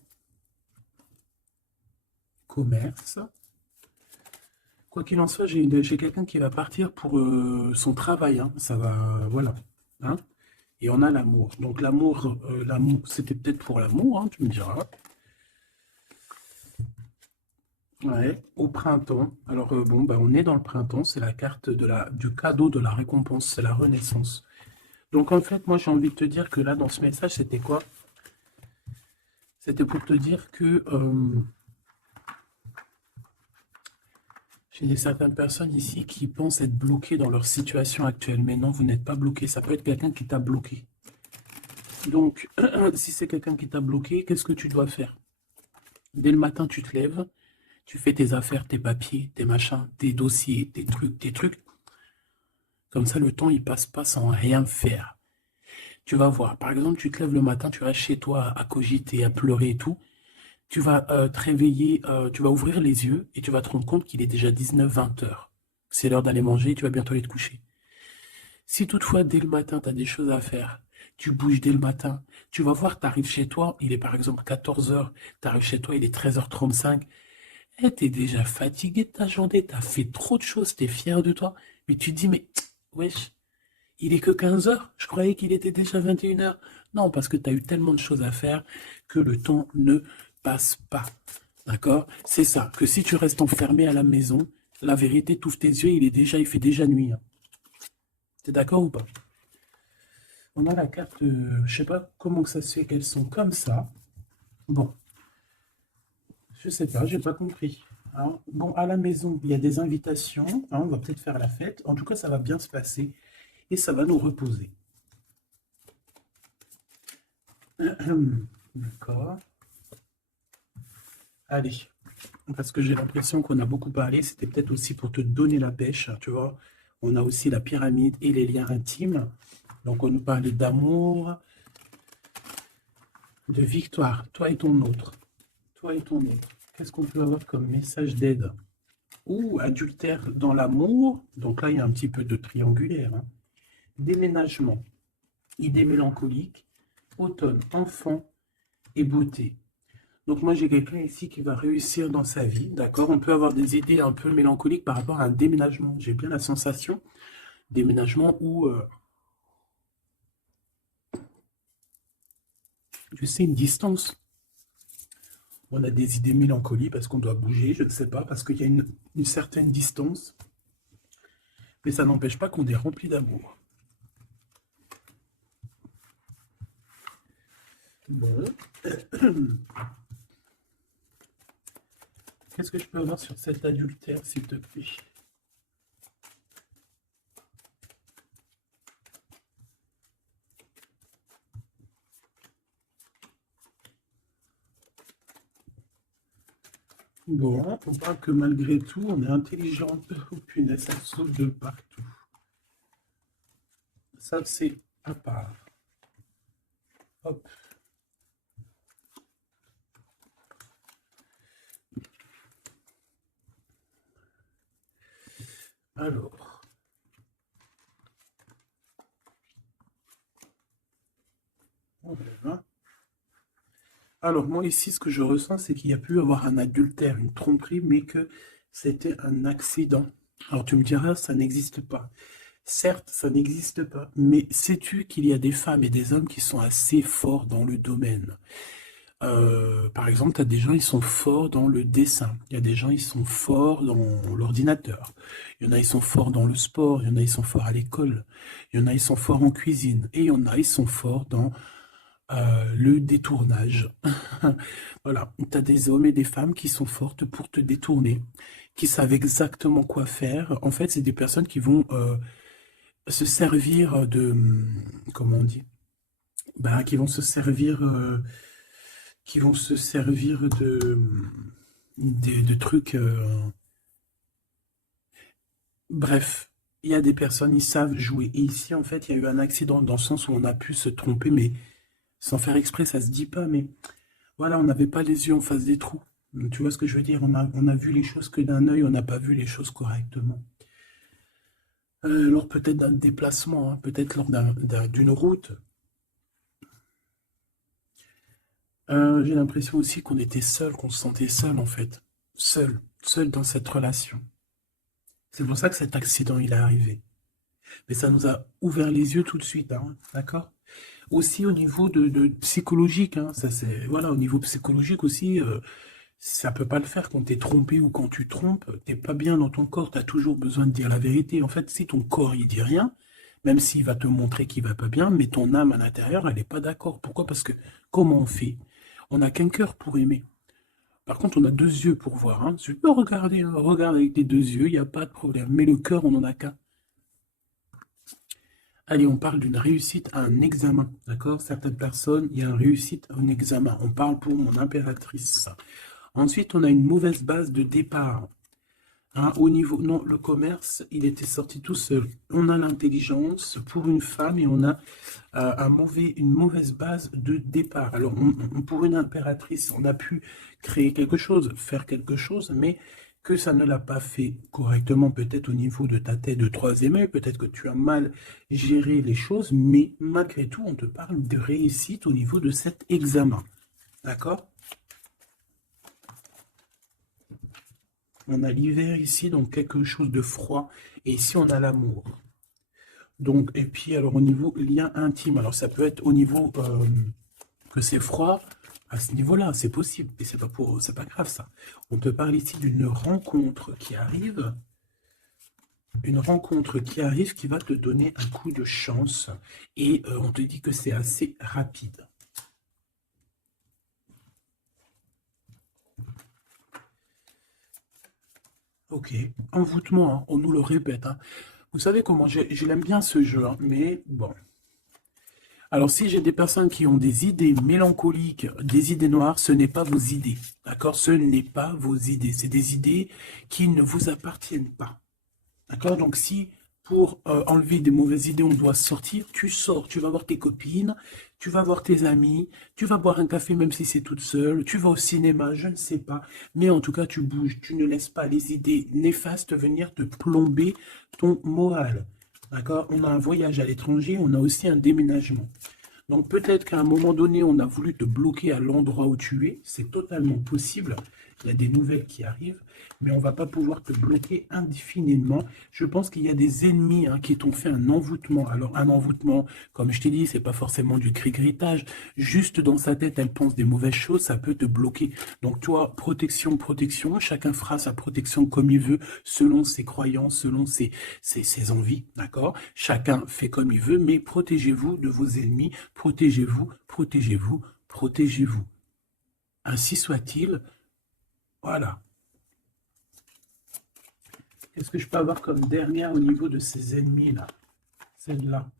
Commerce. Quoi qu'il en soit, j'ai quelqu'un qui va partir pour son travail. Hein. Ça va, voilà. Hein. Et on a l'amour. Donc l'amour, c'était peut-être pour l'amour, hein, tu me diras. Ouais, au printemps. Alors bon, bah, on est dans le printemps, c'est la carte du cadeau de la récompense, c'est la renaissance. Donc en fait, moi j'ai envie de te dire que là, dans ce message, c'était quoi? C'était pour te dire que j'ai certaines personnes ici qui pensent être bloquées dans leur situation actuelle. Mais non, vous n'êtes pas bloqué. Ça peut être quelqu'un qui t'a bloqué. Donc, si c'est quelqu'un qui t'a bloqué, qu'est-ce que tu dois faire? Dès le matin, tu te lèves, tu fais tes affaires, tes papiers, tes machins, tes dossiers, tes trucs. Comme ça, le temps, il passe pas sans rien faire. Tu vas voir. Par exemple, tu te lèves le matin, tu restes chez toi à cogiter, à pleurer et tout. Tu vas te réveiller, tu vas ouvrir les yeux et tu vas te rendre compte qu'il est déjà 19-20 heures. C'est l'heure d'aller manger et tu vas bientôt aller te coucher. Si toutefois, dès le matin, tu as des choses à faire, tu bouges dès le matin, tu vas voir, tu arrives chez toi, il est par exemple 14 heures, tu arrives chez toi, il est 13h35, et tu es déjà fatigué de ta journée, tu as fait trop de choses, tu es fier de toi, mais tu te dis, mais wesh, il est que 15 heures, je croyais qu'il était déjà 21 heures. Non, parce que tu as eu tellement de choses à faire que le temps ne passe pas. D'accord? C'est ça, que si tu restes enfermé à la maison, la vérité, t'ouvres tes yeux, il fait déjà nuit. Hein. T'es d'accord ou pas? On a la carte, je sais pas comment que ça se fait qu'elles sont comme ça. Bon, je sais pas, j'ai pas compris. Hein. Bon, à la maison, il y a des invitations. Hein, on va peut-être faire la fête. En tout cas, ça va bien se passer et ça va nous reposer. D'accord. Allez, parce que j'ai l'impression qu'on a beaucoup parlé, c'était peut-être aussi pour te donner la pêche, tu vois. On a aussi la pyramide et les liens intimes. Donc on nous parlait d'amour, de victoire, toi et ton autre. Toi et ton autre. Qu'est-ce qu'on peut avoir comme message d'aide? Ou adultère dans l'amour, donc là il y a un petit peu de triangulaire. Hein. Déménagement, idée mélancolique, automne, enfant et beauté. Donc moi j'ai quelqu'un ici qui va réussir dans sa vie, d'accord? On peut avoir des idées un peu mélancoliques par rapport à un déménagement. J'ai bien la sensation, déménagement où, tu sais, une distance. On a des idées mélancoliques parce qu'on doit bouger, je ne sais pas, parce qu'il y a une certaine distance. Mais ça n'empêche pas qu'on est rempli d'amour. Bon. Qu'est-ce que je peux avoir sur cet adultère, s'il te plaît? Bon, on parle que malgré tout, on est intelligente. Oh punaise, ça saute de partout. Ça, c'est à part. Hop. Alors. Voilà. Alors, moi, ici, ce que je ressens, c'est qu'il y a pu avoir un adultère, une tromperie, mais que c'était un accident. Alors, tu me diras, ça n'existe pas. Certes, ça n'existe pas, mais sais-tu qu'il y a des femmes et des hommes qui sont assez forts dans le domaine? Par exemple, tu as des gens, ils sont forts dans le dessin. Il y a des gens, ils sont forts dans l'ordinateur. Il y en a, ils sont forts dans le sport. Il y en a, ils sont forts à l'école. Il y en a, ils sont forts en cuisine. Et il y en a, ils sont forts dans le détournage. Voilà, tu as des hommes et des femmes qui sont fortes pour te détourner, qui savent exactement quoi faire. En fait, c'est des personnes qui vont se servir de... Comment on dit? Ben, qui vont se servir de trucs... Bref, il y a des personnes, ils savent jouer. Et ici, en fait, il y a eu un accident dans le sens où on a pu se tromper, mais sans faire exprès, ça se dit pas, mais voilà, on n'avait pas les yeux en face des trous. Tu vois ce que je veux dire? On a vu les choses que d'un œil, on n'a pas vu les choses correctement. Lors peut-être d'un déplacement, hein, peut-être lors d'une route. J'ai l'impression aussi qu'on était seul, qu'on se sentait seul en fait. Seul dans cette relation. C'est pour ça que cet accident, il est arrivé. Mais ça nous a ouvert les yeux tout de suite, hein, d'accord? Aussi au niveau de psychologique, hein, ça c'est voilà, au niveau psychologique aussi, ça peut pas le faire quand t'es trompé ou quand tu trompes, t'es pas bien dans ton corps, t'as toujours besoin de dire la vérité. En fait, si ton corps il dit rien, même s'il va te montrer qu'il va pas bien, mais ton âme à l'intérieur, elle est pas d'accord. Pourquoi? Parce que comment on fait? On n'a qu'un cœur pour aimer. Par contre, on a deux yeux pour voir. Hein. Tu peux regarder, hein, regarde avec les deux yeux, il n'y a pas de problème. Mais le cœur, on n'en a qu'un. Allez, on parle d'une réussite à un examen, d'accord? Certaines personnes, il y a une réussite à un examen. On parle pour mon impératrice. Ensuite, on a une mauvaise base de départ. Hein, au niveau, non, le commerce, il était sorti tout seul. On a l'intelligence pour une femme et on a une mauvaise base de départ. Alors, pour une impératrice, on a pu créer quelque chose, faire quelque chose, mais que ça ne l'a pas fait correctement, peut-être au niveau de ta tête de troisième œil, peut-être que tu as mal géré les choses, mais malgré tout, on te parle de réussite au niveau de cet examen. D'accord? On a l'hiver ici, donc quelque chose de froid, et ici on a l'amour. Donc, et puis alors au niveau lien intime, alors ça peut être au niveau que c'est froid, à ce niveau-là, c'est possible, et c'est pas grave ça. On te parle ici d'une rencontre qui arrive, une rencontre qui arrive qui va te donner un coup de chance, et on te dit que c'est assez rapide. Ok, envoûtement, hein, on nous le répète. Hein. Vous savez comment, je l'aime bien ce jeu, hein, mais bon. Alors, si j'ai des personnes qui ont des idées mélancoliques, des idées noires, ce n'est pas vos idées. D'accord? Ce n'est pas vos idées. C'est des idées qui ne vous appartiennent pas. D'accord? Donc, si pour enlever des mauvaises idées, on doit sortir, tu sors, tu vas voir tes copines, tu vas voir tes amis, tu vas boire un café même si c'est toute seule, tu vas au cinéma, je ne sais pas. Mais en tout cas, tu bouges, tu ne laisses pas les idées néfastes venir te plomber ton moral. D'accord? On a un voyage à l'étranger, on a aussi un déménagement. Donc peut-être qu'à un moment donné, on a voulu te bloquer à l'endroit où tu es. C'est totalement possible. Il y a des nouvelles qui arrivent, mais on ne va pas pouvoir te bloquer indéfiniment. Je pense qu'il y a des ennemis hein, qui t'ont fait un envoûtement. Alors un envoûtement, comme je t'ai dit, c'est pas forcément du cri-gritage. Juste dans sa tête, elle pense des mauvaises choses, ça peut te bloquer. Donc toi, protection, protection. Chacun fera sa protection comme il veut, selon ses croyances, selon ses envies, d'accord? Chacun fait comme il veut, mais protégez-vous de vos ennemis. Protégez-vous, protégez-vous, protégez-vous. Ainsi soit-il. Voilà. Qu'est-ce que je peux avoir comme dernière au niveau de ces ennemis-là? Celle-là.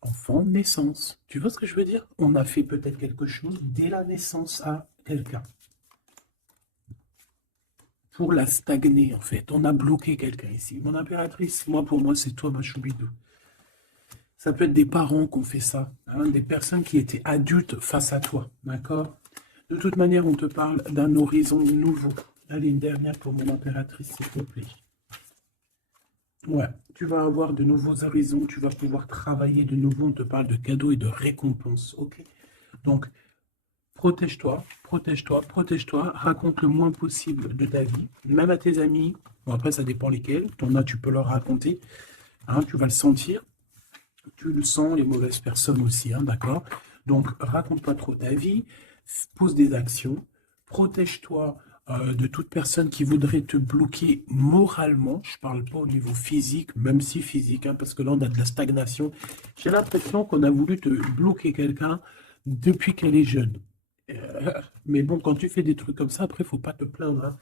Enfant, naissance. Tu vois ce que je veux dire? On a fait peut-être quelque chose dès la naissance à quelqu'un. Pour la stagner, en fait. On a bloqué quelqu'un ici. Mon impératrice, moi, pour moi, c'est toi, ma choubidou. Ça peut être des parents qui ont fait ça. Hein, des personnes qui étaient adultes face à toi. D'accord? De toute manière, on te parle d'un horizon nouveau. Allez, une dernière pour mon impératrice, s'il te plaît. Ouais, tu vas avoir de nouveaux horizons, tu vas pouvoir travailler de nouveau, on te parle de cadeaux et de récompenses, ok? Donc, protège-toi, protège-toi, protège-toi, raconte le moins possible de ta vie, même à tes amis, bon après ça dépend lesquels, t'en as, tu peux leur raconter, hein, tu vas le sentir, tu le sens, les mauvaises personnes aussi, hein, d'accord? Donc, raconte pas trop ta vie, pose des actions, protège-toi de toute personne qui voudrait te bloquer moralement. Je parle pas au niveau physique, même si physique, hein, parce que là, on a de la stagnation. J'ai l'impression qu'on a voulu te bloquer quelqu'un, depuis qu'elle est jeune. Mais bon, quand tu fais des trucs comme ça, après, faut pas te plaindre, hein.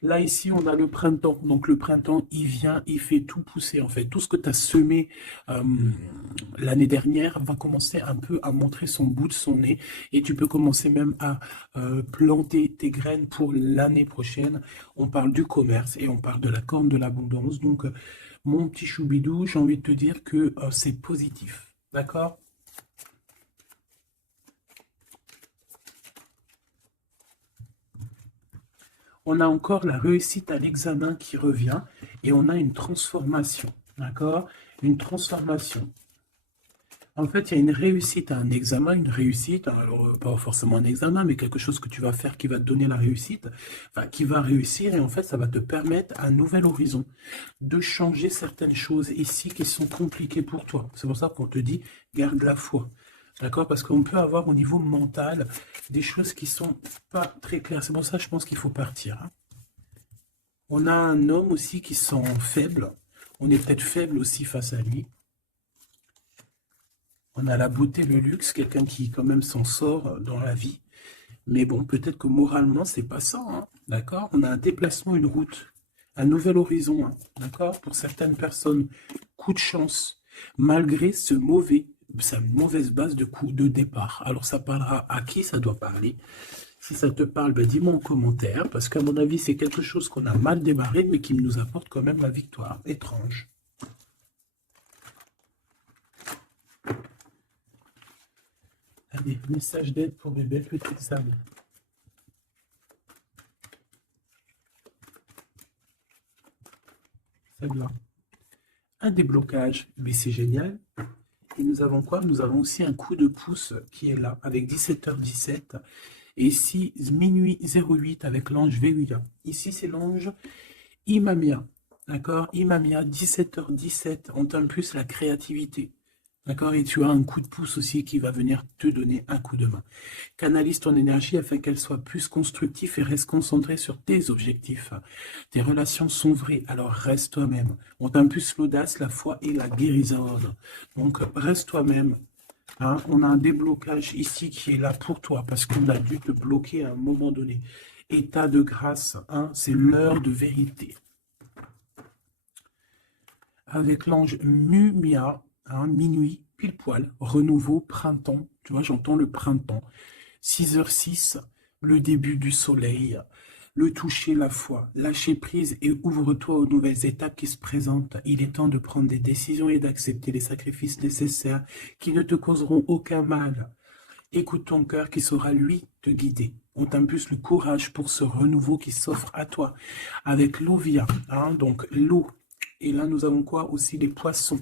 Là, ici, on a le printemps. Donc, le printemps, il vient, il fait tout pousser, en fait. Tout ce que tu as semé euh, l'année dernière va commencer un peu à montrer son bout de son nez. Et tu peux commencer même à planter tes graines pour l'année prochaine. On parle du commerce et on parle de la corne de l'abondance. Donc, mon petit choubidou, j'ai envie de te dire que c'est positif. D'accord? On a encore la réussite à l'examen qui revient et on a une transformation. D'accord? Une transformation. En fait, il y a une réussite à un examen, une réussite, alors pas forcément un examen, mais quelque chose que tu vas faire qui va te donner la réussite, enfin, qui va réussir, et en fait, ça va te permettre un nouvel horizon, de changer certaines choses ici qui sont compliquées pour toi. C'est pour ça qu'on te dit, garde la foi. D'accord? Parce qu'on peut avoir au niveau mental des choses qui sont pas très claires. C'est pour ça que je pense qu'il faut partir, hein. On a un homme aussi qui sent faible. On est peut-être faible aussi face à lui. On a la beauté, le luxe, quelqu'un qui quand même s'en sort dans la vie. Mais bon, peut-être que moralement, c'est pas ça, hein, d'accord? On a un déplacement, une route, un nouvel horizon, hein, d'accord? Pour certaines personnes, coup de chance, malgré sa mauvaise base de coup de départ. Alors ça parlera à qui ça doit parler? Si ça te parle, ben dis-moi en commentaire, parce qu'à mon avis, c'est quelque chose qu'on a mal démarré, mais qui nous apporte quand même la victoire. Étrange. Allez, message d'aide pour mes belles petites âmes. C'est bien. Un déblocage, mais c'est génial. Et nous avons quoi? Nous avons aussi un coup de pouce qui est là, avec 17h17. Et ici, minuit 08 avec l'ange Véhuya. Ici, c'est l'ange Imamia. D'accord? Imamia, 17h17. On t'aime plus la créativité. D'accord? Et tu as un coup de pouce aussi qui va venir te donner un coup de main. Canalise ton énergie afin qu'elle soit plus constructive et reste concentrée sur tes objectifs. Tes relations sont vraies, alors reste toi-même. On t'impulse l'audace, la foi et la guérison. Donc reste toi-même. Hein. On a un déblocage ici qui est là pour toi parce qu'on a dû te bloquer à un moment donné. État de grâce, hein, c'est l'heure de vérité. Avec l'ange Mumia, hein, minuit, pile poil, renouveau, printemps. Tu vois, j'entends le printemps. 6h06, le début du soleil, le toucher, la foi, lâcher prise et ouvre-toi aux nouvelles étapes qui se présentent. Il est temps de prendre des décisions et d'accepter les sacrifices nécessaires qui ne te causeront aucun mal. Écoute ton cœur qui saura, lui, te guider. On t'impulse le courage pour ce renouveau qui s'offre à toi. Avec l'Ovia, hein, donc l'eau. Et là, nous avons quoi aussi? Les poissons.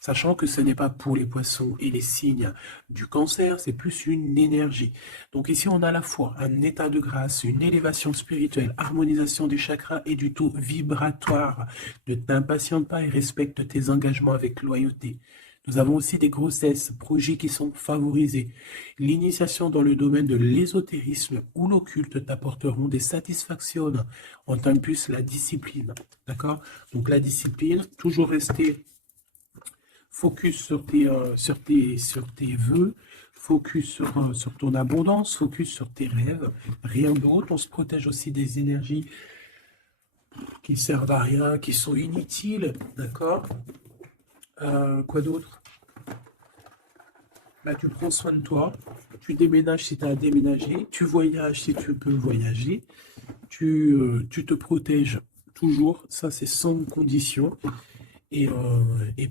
Sachant que ce n'est pas pour les poissons et les signes du cancer, c'est plus une énergie. Donc ici, on a à la fois un état de grâce, une élévation spirituelle, harmonisation des chakras et du taux vibratoire. Ne t'impatiente pas et respecte tes engagements avec loyauté. Nous avons aussi des grossesses, projets qui sont favorisés. L'initiation dans le domaine de l'ésotérisme ou l'occulte t'apporteront des satisfactions. On t'impulse la discipline. D'accord? Donc la discipline, toujours rester focus sur tes vœux, focus sur ton abondance, focus sur tes rêves, rien d'autre. On se protège aussi des énergies qui servent à rien, qui sont inutiles. D'accord? Quoi d'autre? Bah, tu prends soin de toi, tu déménages si tu as à déménager, tu voyages si tu peux voyager, tu te protèges toujours, ça c'est sans condition. Et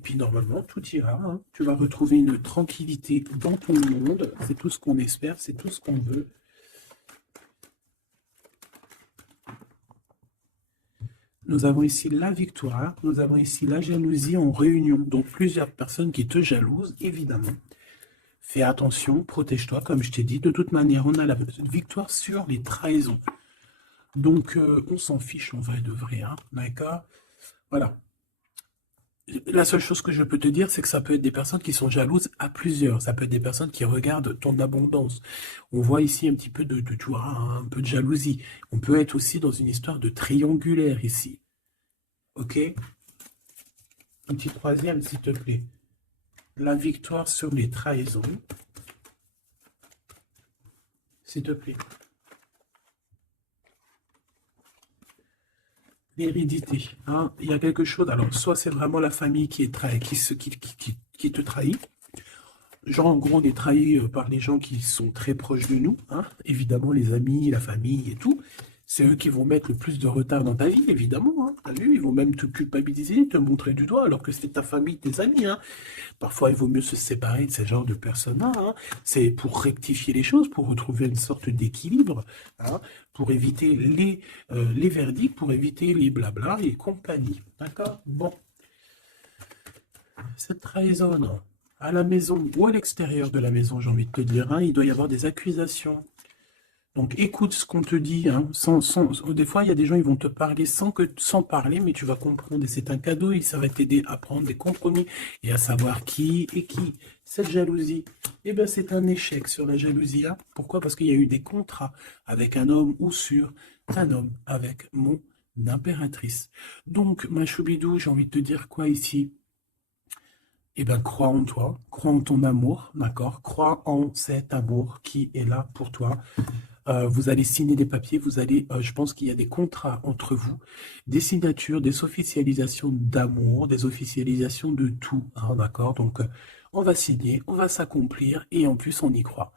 puis normalement, tout ira, hein. Tu vas retrouver une tranquillité dans ton monde, c'est tout ce qu'on espère, c'est tout ce qu'on veut. Nous avons ici la victoire, nous avons ici la jalousie en réunion, donc plusieurs personnes qui te jalousent, évidemment. Fais attention, protège-toi, comme je t'ai dit. De toute manière, on a la victoire sur les trahisons. Donc, on s'en fiche en vrai de vrai, hein, d'accord? Voilà. La seule chose que je peux te dire, c'est que ça peut être des personnes qui sont jalouses à plusieurs. Ça peut être des personnes qui regardent ton abondance. On voit ici un petit peu tu vois, un peu de jalousie. On peut être aussi dans une histoire de triangulaire ici. Ok? Un petit troisième, s'il te plaît. La victoire sur les trahisons. s'il te plaît. L'hérédité, hein. Il y a quelque chose, alors soit c'est vraiment la famille qui est qui te trahit, genre en gros on est trahi par les gens qui sont très proches de nous, hein. Évidemment les amis, la famille et tout, c'est eux qui vont mettre le plus de retard dans ta vie, évidemment, hein. T'as vu, ils vont même te culpabiliser, te montrer du doigt, alors que c'était ta famille, tes amis, hein. Parfois, il vaut mieux se séparer de ce genre de personnes-là, hein. C'est pour rectifier les choses, pour retrouver une sorte d'équilibre, hein, pour éviter les verdicts, pour éviter les blabla et compagnie. D'accord? Bon, cette trahison, à la maison ou à l'extérieur de la maison, j'ai envie de te dire, hein, il doit y avoir des accusations. Donc écoute ce qu'on te dit, hein, des fois il y a des gens, ils vont te parler sans parler, mais tu vas comprendre, et c'est un cadeau, et ça va t'aider à prendre des compromis, et à savoir qui est qui. Cette jalousie, eh ben c'est un échec sur la jalousie, hein. Pourquoi? Parce qu'il y a eu des contrats avec un homme ou sur un homme avec mon impératrice. Donc, ma choubidou, j'ai envie de te dire quoi ici? Eh ben, crois en toi, crois en ton amour, d'accord? Crois en cet amour qui est là pour toi. Vous allez signer des papiers, vous allez, je pense qu'il y a des contrats entre vous, des signatures, des officialisations d'amour, des officialisations de tout, hein, d'accord? Donc, on va signer, on va s'accomplir et en plus, on y croit.